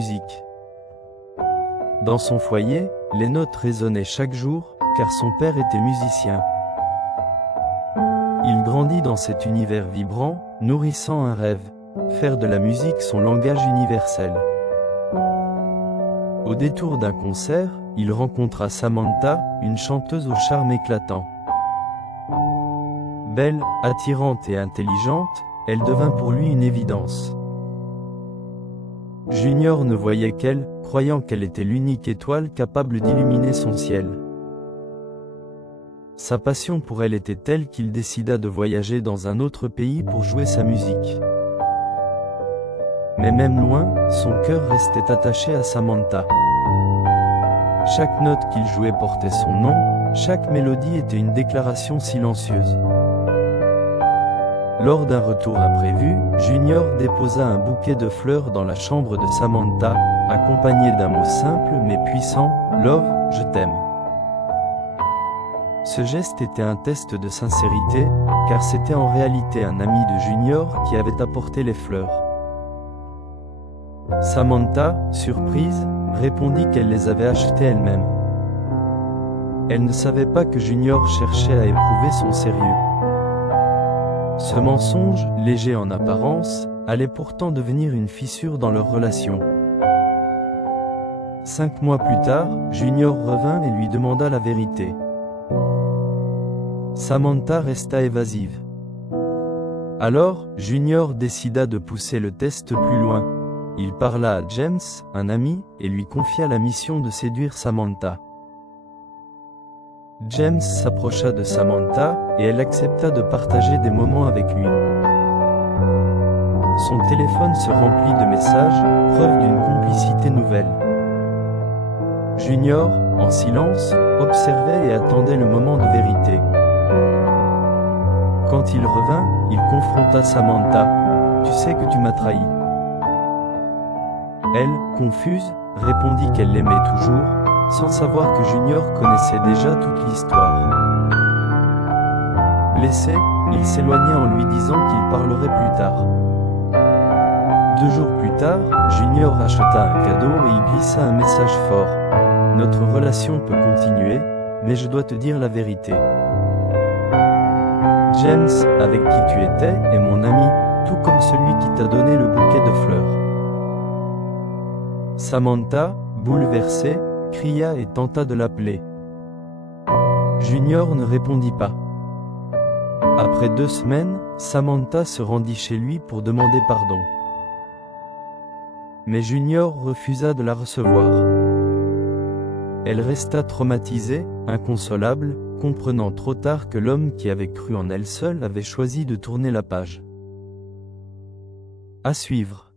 musique. Dans son foyer, les notes résonnaient chaque jour, car son père était musicien. Il grandit dans cet univers vibrant, nourrissant un rêve, faire de la musique son langage universel. Au détour d'un concert, il rencontra Samantha, une chanteuse au charme éclatant. Belle, attirante et intelligente, elle devint pour lui une évidence. Junior ne voyait qu'elle, croyant qu'elle était l'unique étoile capable d'illuminer son ciel. Sa passion pour elle était telle qu'il décida de voyager dans un autre pays pour jouer sa musique. Mais même loin, son cœur restait attaché à Samantha. Chaque note qu'il jouait portait son nom, chaque mélodie était une déclaration silencieuse. Lors d'un retour imprévu, Junior déposa un bouquet de fleurs dans la chambre de Samantha, accompagné d'un mot simple mais puissant, « Love, je t'aime ». Ce geste était un test de sincérité, car c'était en réalité un ami de Junior qui avait apporté les fleurs. Samantha, surprise, répondit qu'elle les avait achetées elle-même. Elle ne savait pas que Junior cherchait à éprouver son sérieux. Ce mensonge, léger en apparence, allait pourtant devenir une fissure dans leur relation. 5 mois plus tard, Junior revint et lui demanda la vérité. Samantha resta évasive. Alors, Junior décida de pousser le test plus loin. Il parla à James, un ami, et lui confia la mission de séduire Samantha. James s'approcha de Samantha, et elle accepta de partager des moments avec lui. Son téléphone se remplit de messages, preuve d'une complicité nouvelle. Junior, en silence, observait et attendait le moment de vérité. Quand il revint, il confronta Samantha. « Tu sais que tu m'as trahi. » Elle, confuse, répondit qu'elle l'aimait toujours, sans savoir que Junior connaissait déjà toute l'histoire. Blessé, il s'éloigna en lui disant qu'il parlerait plus tard. 2 jours plus tard, Junior acheta un cadeau et y glissa un message fort. « Notre relation peut continuer, mais je dois te dire la vérité. James, avec qui tu étais, est mon ami, tout comme celui qui t'a donné le bouquet de fleurs. » Samantha, bouleversée, cria et tenta de l'appeler. Junior ne répondit pas. Après 2 semaines, Samantha se rendit chez lui pour demander pardon. Mais Junior refusa de la recevoir. Elle resta traumatisée, inconsolable, comprenant trop tard que l'homme qui avait cru en elle seul avait choisi de tourner la page. À suivre.